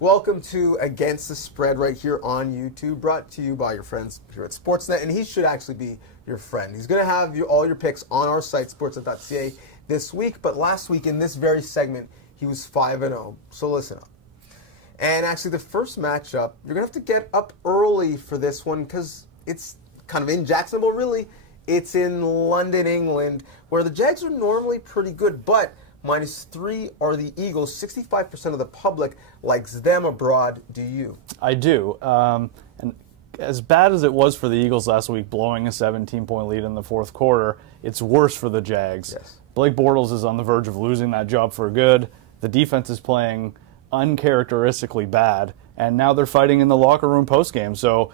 Welcome to Against the Spread right here on YouTube, brought to you by your friends here at Sportsnet, and he should actually be your friend. He's going to have all your picks on our site, sportsnet.ca, this week, but last week in this very segment, he was 5-0, so listen up. And actually, the first matchup, you're going to have to get up early for this one because it's kind of in Jacksonville, really. It's in London, England, where the Jags are normally pretty good, but -3 are the Eagles. 65% of the public likes them abroad. Do you? I do. And as bad as it was for the Eagles last week, blowing a 17-point lead in the fourth quarter, it's worse for the Jags. Yes. Blake Bortles is on the verge of losing that job for good. The defense is playing uncharacteristically bad, and now they're fighting in the locker room postgame. So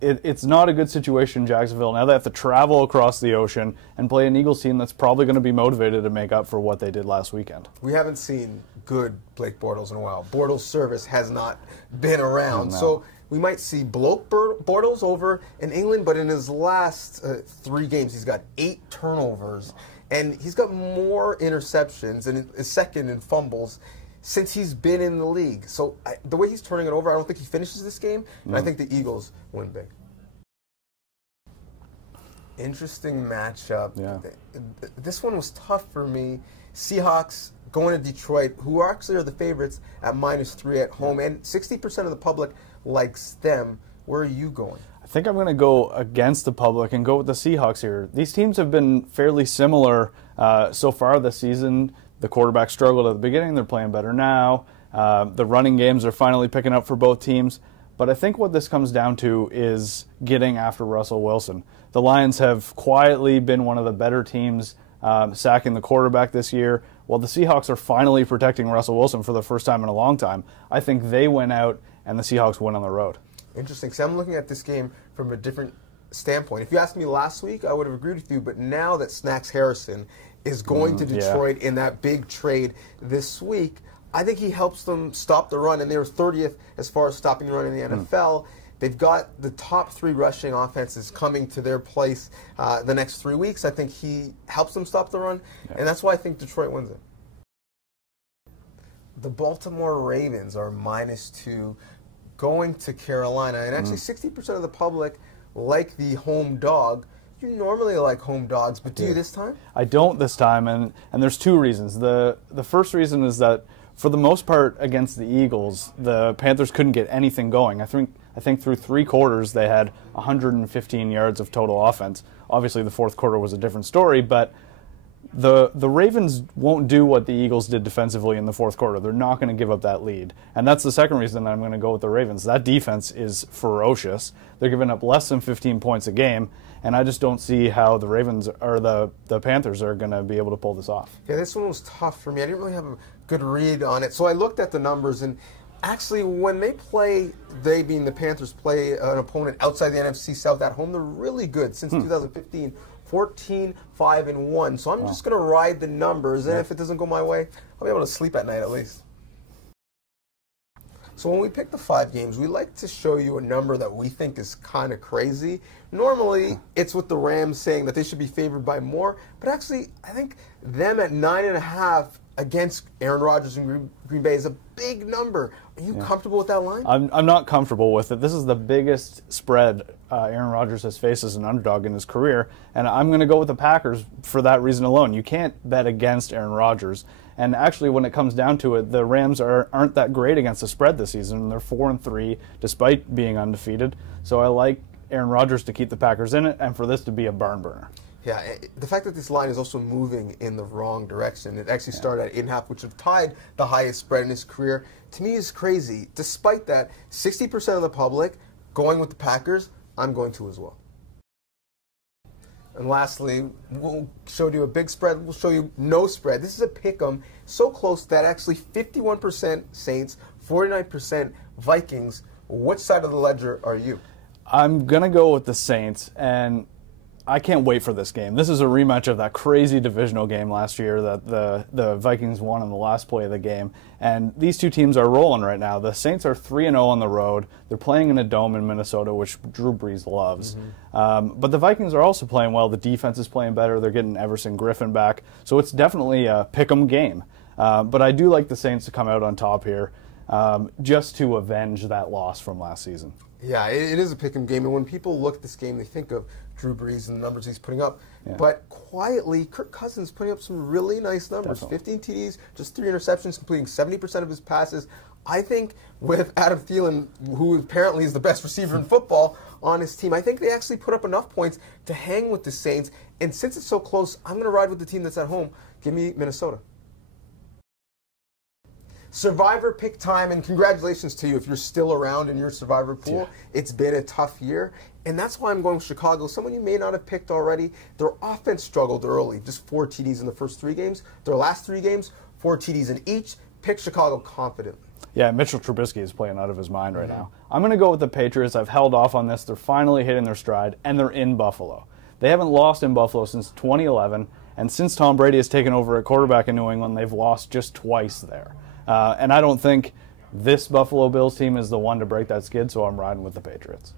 it's not a good situation in Jacksonville. Now they have to travel across the ocean and play an Eagles team that's probably going to be motivated to make up for what they did last weekend. We haven't seen good Blake Bortles in a while. Bortles' service has not been around. No. So we might see bloke Bortles over in England, but in his last 3 games, he's got 8 turnovers, and he's got more interceptions and is second in fumbles since he's been in the league. So the way he's turning it over, I don't think he finishes this game, and I think the Eagles win big. Interesting matchup. Yeah. This one was tough for me. Seahawks going to Detroit, who actually are the favorites at -3 at home, and 60% of the public likes them. Where are you going? I think I'm going to go against the public and go with the Seahawks here. These teams have been fairly similar so far this season. The quarterback struggled at the beginning. They're playing better now. The running games are finally picking up for both teams. But I think what this comes down to is getting after Russell Wilson. The Lions have quietly been one of the better teams sacking the quarterback this year, while the Seahawks are finally protecting Russell Wilson for the first time in a long time. I think they win out and the Seahawks win on the road. Interesting. So I'm looking at this game from a different standpoint. If you asked me last week, I would have agreed with you. But now that Snacks Harrison is going to Detroit in that big trade this week, I think he helps them stop the run, and they're 30th as far as stopping the run in the NFL. They've got the top 3 rushing offenses coming to their place the next 3 weeks. I think he helps them stop the run, and that's why I think Detroit wins it. The Baltimore Ravens are -2 going to Carolina, and actually 60% of the public like the home dog. You normally like home dogs, but do you this time? I don't this time, and there's 2 reasons. The first reason is that for the most part against the Eagles, the Panthers couldn't get anything going. I think through 3 quarters they had 115 yards of total offense. Obviously the fourth quarter was a different story, but the Ravens won't do what the Eagles did defensively in the fourth quarter. They're not going to give up that lead. And that's the second reason that I'm going to go with the Ravens. That defense is ferocious. They're giving up less than 15 points a game, and I just don't see how the Ravens or the Panthers are going to be able to pull this off. Yeah, this one was tough for me. I didn't really have a good read on it. So I looked at the numbers, and actually when they being the Panthers, play an opponent outside the NFC South at home, they're really good since 2015. 14-5-1. So I'm just going to ride the numbers, and if it doesn't go my way, I'll be able to sleep at night at least. So when we pick the 5 games, we like to show you a number that we think is kind of crazy. Normally, it's with the Rams saying that they should be favored by more, but actually, I think them at 9.5 against Aaron Rodgers and Green Bay is a big number. Are you comfortable with that line? I'm not comfortable with it. This is the biggest spread Aaron Rodgers has faced as an underdog in his career, and I'm going to go with the Packers for that reason alone. You can't bet against Aaron Rodgers. And actually, when it comes down to it, the Rams aren't that great against the spread this season. They're 4-3 despite being undefeated. So I like Aaron Rodgers to keep the Packers in it and for this to be a barn burner. Yeah, the fact that this line is also moving in the wrong direction. It actually started at 8.5, which have tied the highest spread in his career. To me, is crazy. Despite that, 60% of the public going with the Packers. I'm going to as well. And lastly, we'll show you a big spread. We'll show you no spread. This is a pick'em so close that actually 51% Saints, 49% Vikings. Which side of the ledger are you? I'm going to go with the Saints, and I can't wait for this game. This is a rematch of that crazy divisional game last year that the Vikings won in the last play of the game. And these two teams are rolling right now. The Saints are 3-0 on the road. They're playing in a dome in Minnesota, which Drew Brees loves. But the Vikings are also playing well. The defense is playing better. They're getting Everson Griffin back. So it's definitely a pick 'em game. But I do like the Saints to come out on top here. just to avenge that loss from last season. Yeah, it is a pick-em game, and when people look at this game, they think of Drew Brees and the numbers he's putting up. Yeah. But quietly, Kirk Cousins putting up some really nice numbers. Definitely. 15 TDs, just 3 interceptions, completing 70% of his passes. I think with Adam Thielen, who apparently is the best receiver in football on his team, I think they actually put up enough points to hang with the Saints. And since it's so close, I'm going to ride with the team that's at home. Give me Minnesota. Survivor pick time, and congratulations to you if you're still around in your Survivor pool. Yeah. It's been a tough year, and that's why I'm going with Chicago. Someone you may not have picked already. Their offense struggled early, just 4 TDs in the first 3 games. Their last 3 games, 4 TDs in each. Pick Chicago confidently. Yeah, Mitchell Trubisky is playing out of his mind right now. I'm going to go with the Patriots. I've held off on this. They're finally hitting their stride, and they're in Buffalo. They haven't lost in Buffalo since 2011, and since Tom Brady has taken over at quarterback in New England, they've lost just twice there. And I don't think this Buffalo Bills team is the one to break that skid, so I'm riding with the Patriots.